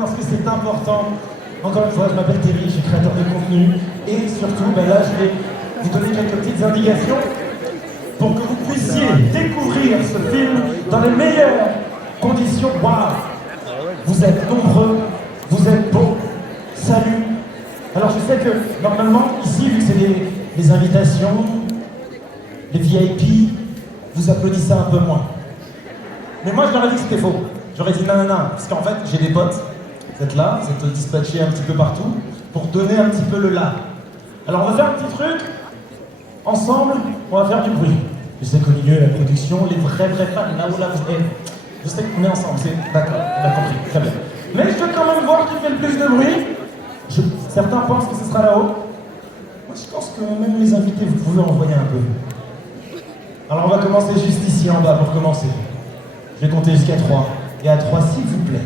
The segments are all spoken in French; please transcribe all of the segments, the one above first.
Parce que c'est important. Encore une fois, je m'appelle Thierry, je suis créateur de contenu. Et surtout, là, je vais vous donner quelques petites indications pour que vous puissiez découvrir ce film dans les meilleures conditions. Waouh! Vous êtes nombreux, vous êtes beaux. Salut! Alors, je sais que, normalement, ici, vu que c'est les invitations, les VIP, vous applaudissez un peu moins. Mais moi, je leur ai dit que c'était faux. J'aurais dit non, parce qu'en fait, j'ai des potes. Vous êtes là, vous êtes dispatchés un petit peu partout pour donner un petit peu le là. Alors on va faire un petit truc, ensemble, on va faire du bruit. Je sais qu'au milieu, la production, les vrais fans, là où là vous êtes, je sais qu'on est ensemble, c'est d'accord, on a compris, très bien. Mais je veux quand même voir qui fait le plus de bruit. Certains pensent que ce sera là-haut. Moi je pense que même les invités, vous pouvez envoyer un peu. Alors on va commencer juste ici en bas pour commencer. Je vais compter jusqu'à 3. Et à 3, s'il vous plaît,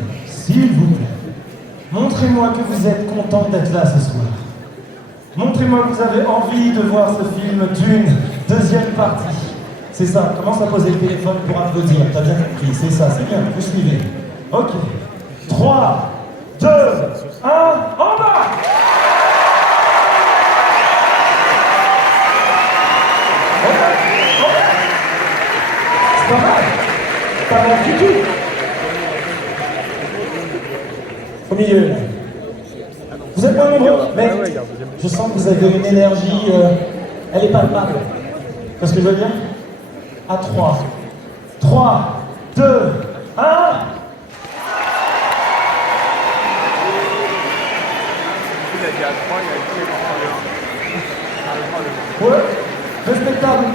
montrez-moi que vous êtes content d'être là ce soir. Montrez-moi que vous avez envie de voir ce film d'une deuxième partie. C'est ça, commence à poser le téléphone pour applaudir, t'as bien compris, c'est ça, c'est bien, vous suivez. Ok, 3, 2, 1, en bas! C'est pas mal, pas mal du tout. Au milieu, là. Vous êtes pas nombreux, mais je sens que vous avez une énergie, elle est palpable. Tu vois ce que je veux dire? À 3. 3, 2, 1. Il a dit à 3, il a dit Ouais, respectable,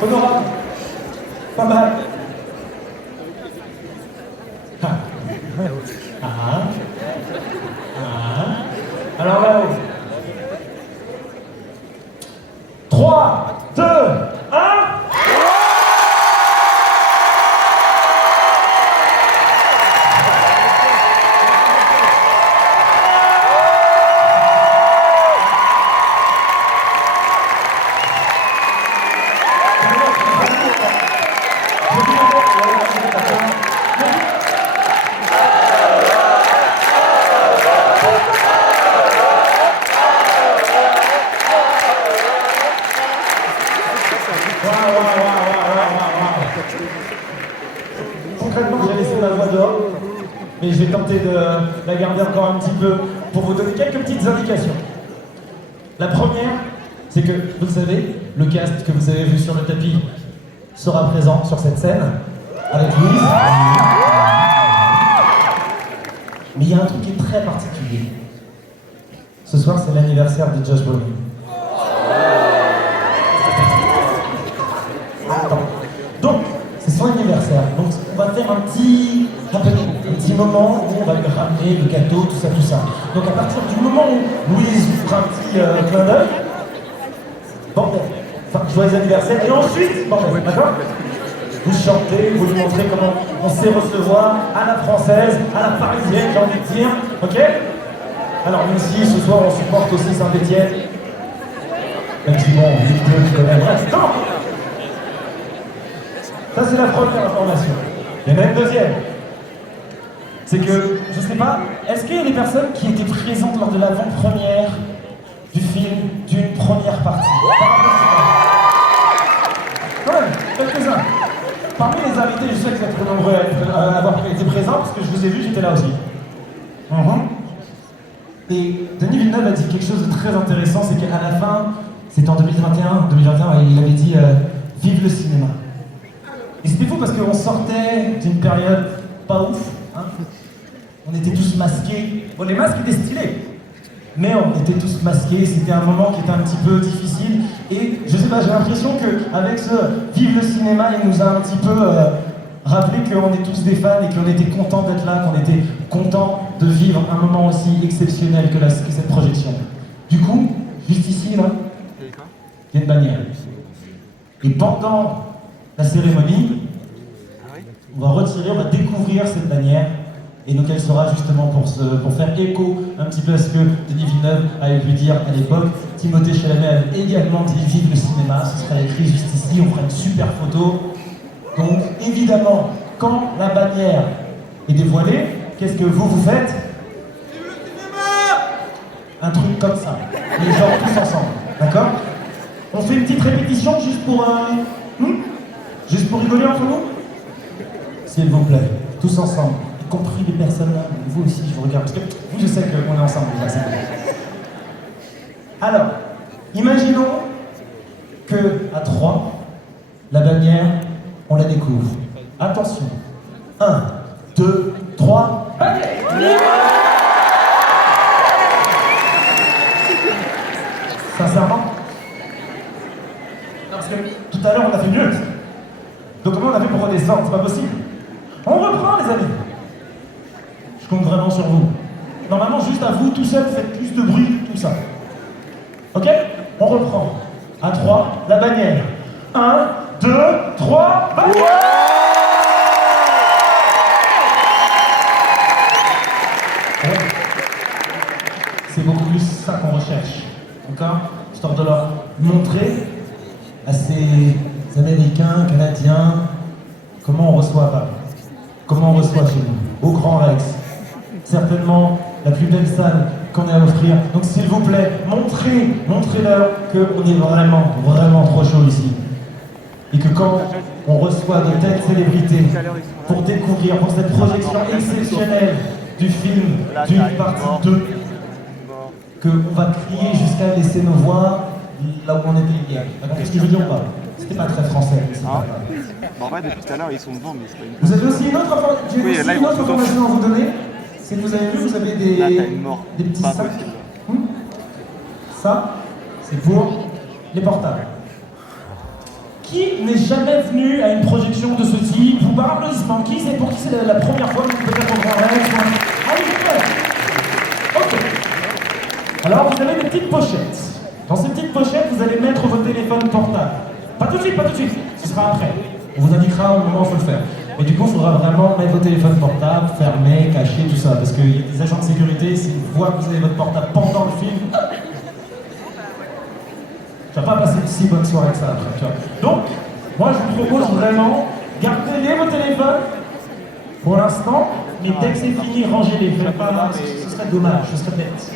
honorable, pas mal. Alors là, 3, 2, 1. Concrètement, j'ai laissé ma voix dehors, mais je vais tenter de la garder encore un petit peu pour vous donner quelques petites indications. La première, c'est que, vous le savez, le cast que vous avez vu sur le tapis sera présent sur cette scène, avec Louise. Mais il y a un truc qui est très particulier. Ce soir, c'est l'anniversaire de Josh Brolin. Donc, c'est son anniversaire. Donc, on va faire un petit moment où on va lui ramener le gâteau, tout ça. Donc, à partir du moment où Louise vous fera un petit clin d'œil, joyeux anniversaire, et ensuite, d'accord? Vous chantez, vous lui montrez comment on sait recevoir à la française, à la parisienne, j'ai envie de dire, ok? Alors, nous aussi, ce soir, on supporte aussi Saint-Etienne. Même si bon, Ligue 2, tu connais, bref, non! Ça, c'est la première information. Il y en a une deuxième. C'est que, je sais pas, est-ce qu'il y a des personnes qui étaient présentes lors de l'avant-première du film d'une première partie? Ouais, quelques-uns. Parmi les invités, je sais que vous êtes trop nombreux à avoir été présents, parce que je vous ai vu, j'étais là aussi. Et Denis Villeneuve a dit quelque chose de très intéressant, c'est qu'à la fin, c'était en 2021, il avait dit « Vive le cinéma ». Et c'était fou parce qu'on sortait d'une période pas ouf, hein. On était tous masqués. Bon, les masques étaient stylés, mais on était tous masqués, c'était un moment qui était un petit peu difficile. Et je sais pas, j'ai l'impression qu'avec ce Vive le cinéma, il nous a un petit peu rappelé qu'on est tous des fans et qu'on était contents d'être là, qu'on était contents de vivre un moment aussi exceptionnel que cette projection. Du coup, juste ici, là, il y a une bannière. Et pendant la cérémonie, on va découvrir cette bannière, et donc elle sera justement pour faire écho un petit peu à ce que Denis Villeneuve avait pu dire à l'époque. Timothée Chalamet avait également dit « Vive le cinéma », ce sera écrit juste ici, on fera une super photo. Donc évidemment, quand la bannière est dévoilée, qu'est-ce que vous faites? truc comme ça. Les gens tous ensemble, d'accord? On fait une petite répétition juste pour... juste pour rigoler entre nous? S'il vous plaît, tous ensemble, y compris les personnes là, vous aussi, je vous regarde, parce que vous, je sais qu'on est ensemble déjà, c'est bon. Alors, imaginons que à 3, la bannière, on la découvre. Attention. 1, 2, 3, bannière! Sincèrement? Non, parce que tout à l'heure, on a fait mieux. Donc comment on a fait pour redescendre? C'est pas possible. On reprend, les amis. Je compte vraiment sur vous. Normalement, juste à vous, tout seul, faites plus de bruit, tout ça. Ok? On reprend. À 3, la bannière. 1, 2, 3, bannière! Ouais. C'est beaucoup plus ça qu'on recherche. D'accord? Histoire de leur montrer à ces Américains, Canadiens, comment on reçoit à Paris. Comment on reçoit chez nous. Au Grand Rex. Certainement la plus belle salle qu'on ait à offrir. Donc s'il vous plaît, montrez-leur qu'on est vraiment trop chaud ici. Et que quand on reçoit de telles célébrités pour découvrir, pour cette projection exceptionnelle du film Dune partie 2, qu'on va crier jusqu'à laisser nos voix là où on était hier. Qu'est-ce que je veux dire ou pas? C'était pas très français. En vrai, depuis tout à l'heure, ils sont devant, mais c'est pas une... Vous avez aussi une autre information à vous donner. C'est que vous avez vu, vous avez des petits sacs. Ça, c'est pour les portables. Qui n'est jamais venu à une projection de ce type? Vous par applaudissement, qui c'est pour qui c'est la première fois que vous peut-être au Grand Rex? Allez, ok. Alors vous avez des petites pochettes. Dans ces petites pochettes, vous allez mettre vos téléphones portables. Pas tout de suite, ce sera après. On vous indiquera au moment où il faut le faire. Et du coup, il faudra vraiment mettre vos téléphones portables, fermés, cachés, tout ça. Parce qu'il y a des agents de sécurité, s'ils voient que vous avez votre portable pendant le film, tu vas pas passer une si bonne soirée que ça après. Tu vois. Donc, moi je vous propose vraiment, gardez vos téléphones pour l'instant, mais dès que c'est fini, rangez-les. Faites pas, ce serait dommage, ce serait bête.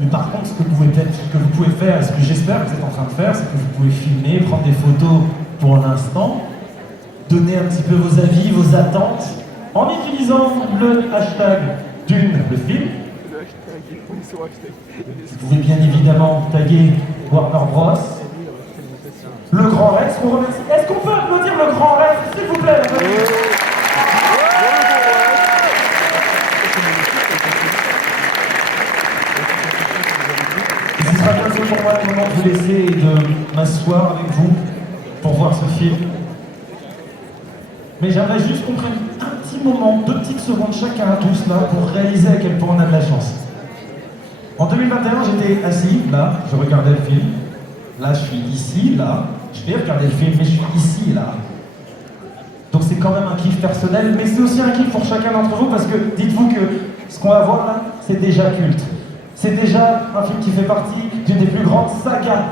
Mais par contre, ce que vous pouvez faire, et ce que j'espère que vous êtes en train de faire, c'est que vous pouvez filmer, prendre des photos pour l'instant, donner un petit peu vos avis, vos attentes, en utilisant le hashtag Dune, le film. Vous pouvez bien évidemment taguer Warner Bros. Le Grand Rex, on remercie. Est-ce qu'on peut applaudir le Grand Rex, s'il vous plaît? Ce sera bientôt pour moi le moment de vous laisser et de m'asseoir avec vous pour voir ce film. Mais j'aimerais juste qu'on prenne un petit moment, 2 petites secondes chacun à tous là, pour réaliser à quel point on a de la chance. En 2021, j'étais assis, là, je regardais le film. Là, je suis ici, là. Je vais regarder le film, mais je suis ici, là. Donc c'est quand même un kiff personnel, mais c'est aussi un kiff pour chacun d'entre vous, parce que dites-vous que ce qu'on va voir là, c'est déjà culte. C'est déjà un film qui fait partie d'une des plus grandes sagas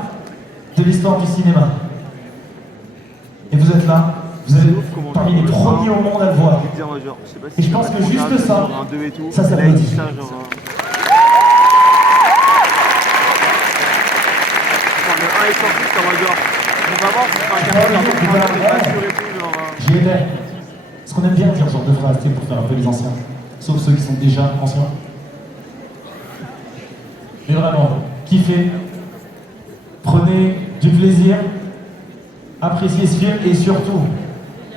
de l'histoire du cinéma. Et vous êtes là, vous êtes parmi les premiers au monde à le voir. Et je pense que juste ça, ça s'applaudit. Le 1 est sorti, c'est en mode genre, on va voir, c'est pas un carton, j'y étais. Est-ce qu'on aime bien dire ce genre de phrase pour faire un peu les anciens? Sauf ceux qui sont déjà anciens. Mais vraiment, kiffez, prenez du plaisir, appréciez ce film et surtout,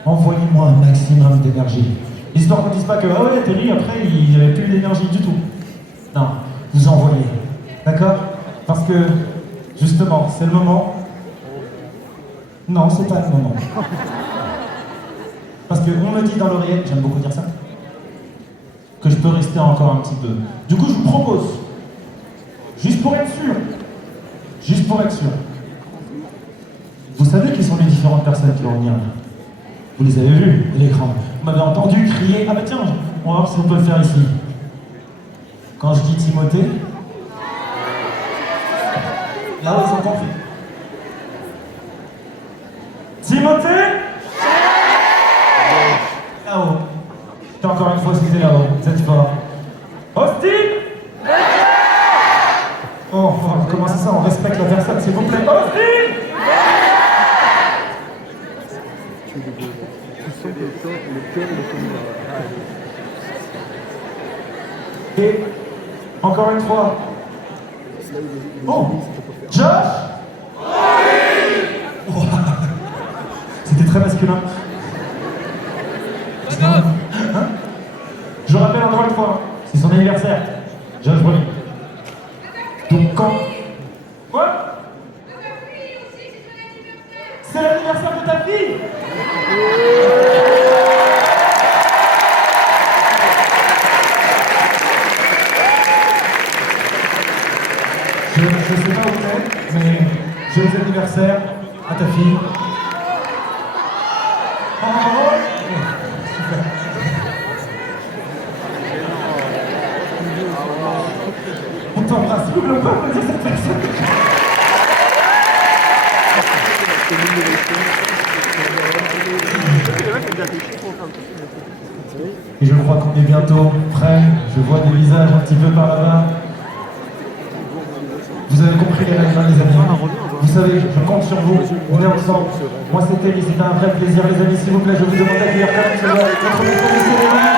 envoyez-moi un maximum d'énergie. L'histoire ne dise pas que ah ouais, Terry, après, il n'avait plus d'énergie du tout. Non, vous envoyez. D'accord? Parce que, justement, c'est le moment. Non, c'est pas le moment. Parce qu'on me dit dans l'oreillette, j'aime beaucoup dire ça, que je peux rester encore un petit peu. Du coup, je vous propose, juste pour être sûr, vous savez qui sont les différentes personnes qui vont venir là? Vous les avez vus, à l'écran. Vous m'avez entendu crier, ah bah tiens, on va voir si on peut le faire ici. Quand je dis Timothée, là ils ont compris. Timothée? Là-haut. Encore une fois, excusez là-haut, vous êtes fort. Austin? commencer ça, on respecte la personne, s'il vous plaît. Austin! Et encore une fois. Oh! Josh? Oh. C'était très masculin. Hein? Je rappelle encore une fois, c'est son anniversaire. Josh Brolin. Donc quand... Quoi? C'est l'anniversaire de ta fille? Je sais pas où t'es, mais joyeux anniversaire à ta fille. Oh, super. On t'embrasse, s'il vous plaît, on peut applaudir cette personne. Et je crois qu'on est bientôt prêt. Je vois des visages un petit peu par là-bas. Vous avez compris les règles, les amis. Vous savez, je compte sur vous. On est ensemble. Moi, c'était un vrai plaisir, les amis. S'il vous plaît, je vous demande d'accueillir quand même notre maître de cérémonie.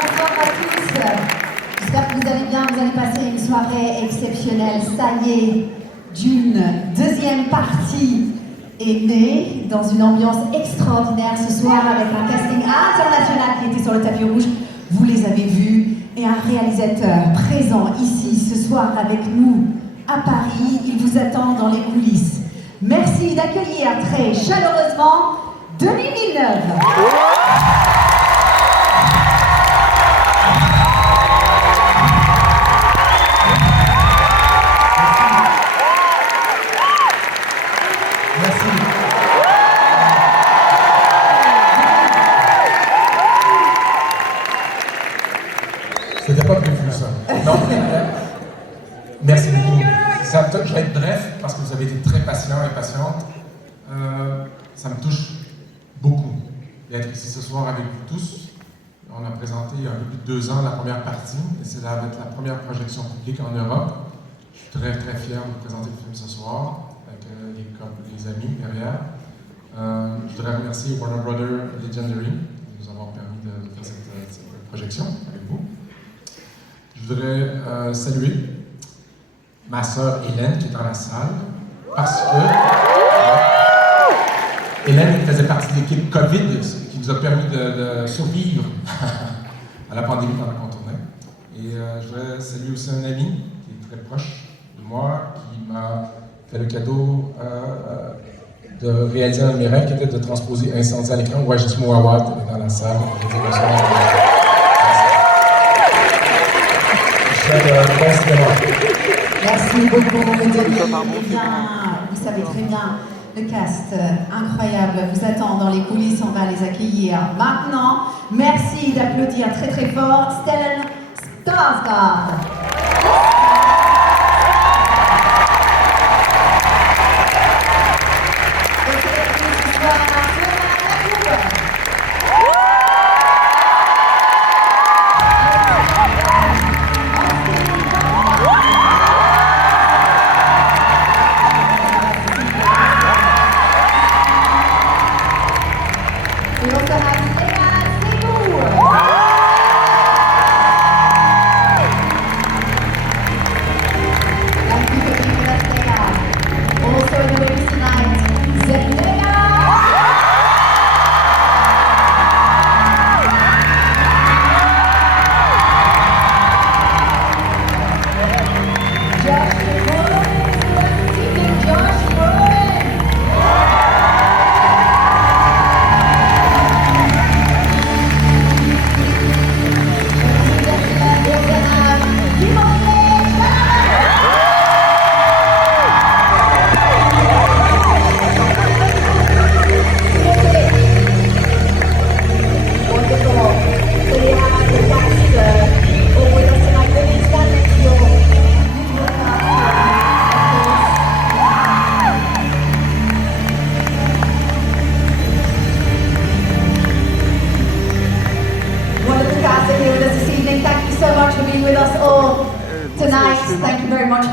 Bonsoir à tous. J'espère que vous allez bien. Vous allez passer une soirée exceptionnelle. Ça y est, d'une deuxième partie est née dans une ambiance extraordinaire ce soir avec un casting international qui était sur le tapis rouge. Vous les avez vus. Et un réalisateur présent ici ce soir avec nous à Paris. Il vous attend dans les coulisses. Merci d'accueillir très chaleureusement Denis Villeneuve. C'était pas prévu ça. Non. Merci beaucoup. Je vais être bref parce que vous avez été très patient et patiente. Ça me touche beaucoup d'être ici ce soir avec vous tous. On a présenté il y a un peu plus de 2 ans la première partie et c'est la première projection publique en Europe. Je suis très très fier de vous présenter le film ce soir avec les amis derrière. Je voudrais remercier Warner Brothers Legendary de nous avoir permis de faire cette projection avec vous. Je voudrais saluer ma sœur Hélène qui est dans la salle parce que Hélène faisait partie de l'équipe COVID qui nous a permis de survivre à la pandémie pendant qu'on tournait. Et je voudrais saluer aussi un ami qui est très proche de moi qui m'a fait le cadeau de réaliser un de mes rêves qui était de transposer Incendie à l'écran. Wajid Mouawad est dans la salle. Merci beaucoup, Denis. Vous savez très bien, le cast incroyable vous attend dans les coulisses. On va les accueillir maintenant. Merci d'applaudir très très fort Stellan Skarsgård.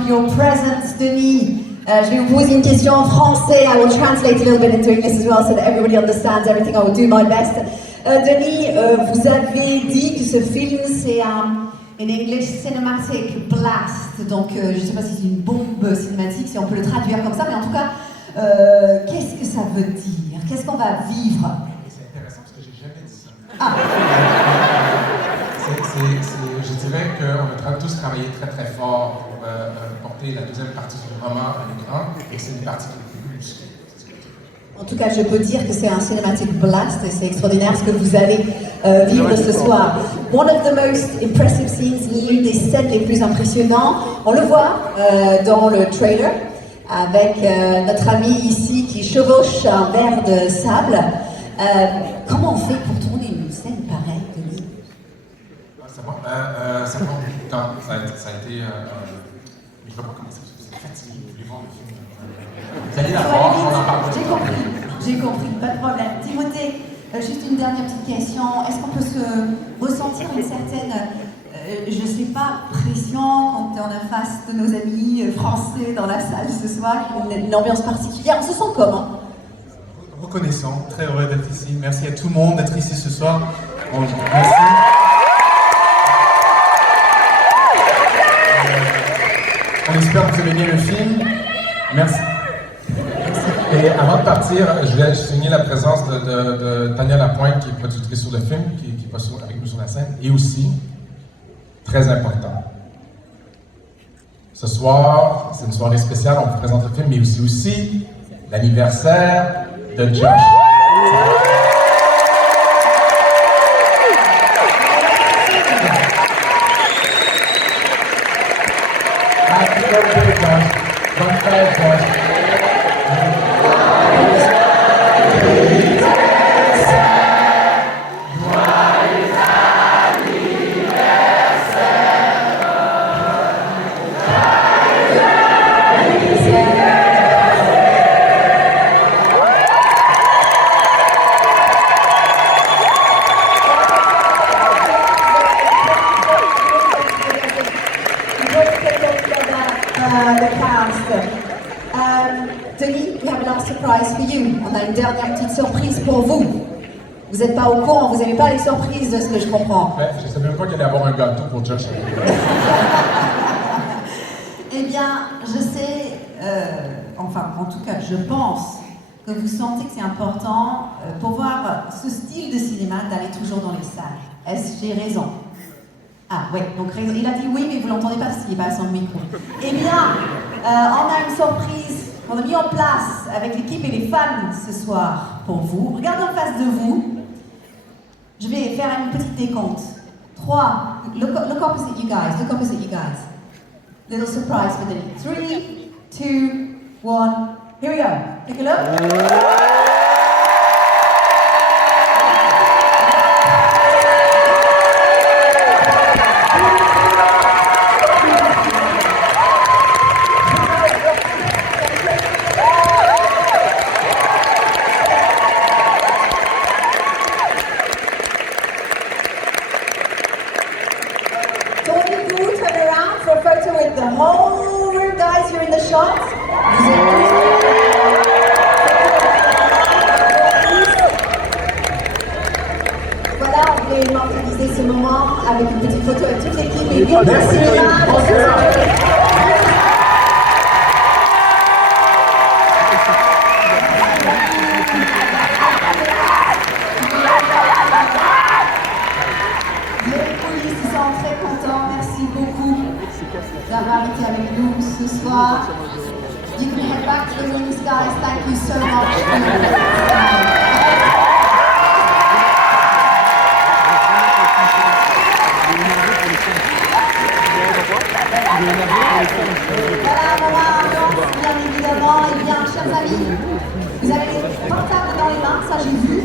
for your presence, Denis. Je vais vous poser une question en français. I will translate a little bit into English as well so that everybody understands everything. I will do my best. Denis, vous avez dit que ce film c'est un English cinematic blast. Donc je ne sais pas si c'est une bombe cinématique, si on peut le traduire comme ça, mais en tout cas, qu'est-ce que ça veut dire? Qu'est-ce qu'on va vivre? C'est intéressant parce que j'ai jamais dit ça. Ah. Je dirais qu'on a tous travaillé très très fort pour porter la deuxième partie du roman à l'écran et c'est une partie qui est plus musclée. En tout cas, je peux dire que c'est un cinematic blast et c'est extraordinaire ce que vous allez vivre ce soir. One of the most impressive scenes, l'une des scènes les plus impressionnantes, on le voit dans le trailer avec notre ami ici qui chevauche un verre de sable. Comment on fait pour tourner une scène pareille, Denis? Ça prend beaucoup de temps. Ça a été. Je ne sais pas comment ça se fait. Fatigué, vous voulez voir le film. Vous allez la voir, on en parle. J'ai compris, pas de problème. Timothée, juste une dernière petite question. Est-ce qu'on peut se ressentir une certaine, je ne sais pas, pression quand on est en face de nos amis français dans la salle ce soir, une ambiance particulière? On se sent comment? Reconnaissant, très heureux d'être ici. Merci à tout le monde d'être ici ce soir. Merci. On espère que vous aimez bien le film. Merci. Et avant de partir, je voulais souligner la présence de Tania Lapointe, qui est productrice sur le film, qui est pas avec nous sur la scène, et aussi, très important, ce soir, c'est une soirée spéciale, on vous présente le film, mais aussi l'anniversaire de Josh. Happy birthday, Josh. Bonne fête, Josh. Denis, we have a last surprise for you. On a une dernière petite surprise pour vous. Vous n'êtes pas au courant, vous n'aimez pas les surprises de ce que je comprends. Ben, je ne savais même pas qu'il allait y avoir un gâteau pour Josh. Eh bien, je sais, enfin, en tout cas, je pense que vous sentez que c'est important pour voir ce style de cinéma d'aller toujours dans les salles. Est-ce que j'ai raison? Ah, oui, donc il a dit oui, mais vous l'entendez pas parce qu'il n'est pas à son micro. Eh bien, on a une surprise qu'on a mis en place avec l'équipe et les fans ce soir pour vous. Regardez en face de vous. Je vais faire une petite décompte. 3, look opposite you guys, look opposite you guys. Little surprise for Denis. 3, 2, 1, here we go. Take a look. Turn around for a photo with the whole room, guys. You're in the shot. Voilà, on voulait immortaliser ce moment avec une petite photo avec toute l'équipe et bien de cinéma. Très content, merci beaucoup d'avoir été avec nous ce soir. You can head back to the rooms, guys. Thank you so much for your time. Voilà, maman, bien évidemment. Et bien, chers amis, vous avez les portables dans les mains, ça j'ai vu.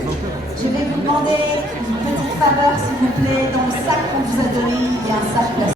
Je vais vous demander une petite faveur, s'il vous plaît. Dans le sac qu'on vous a donné, il y a un sac plastique.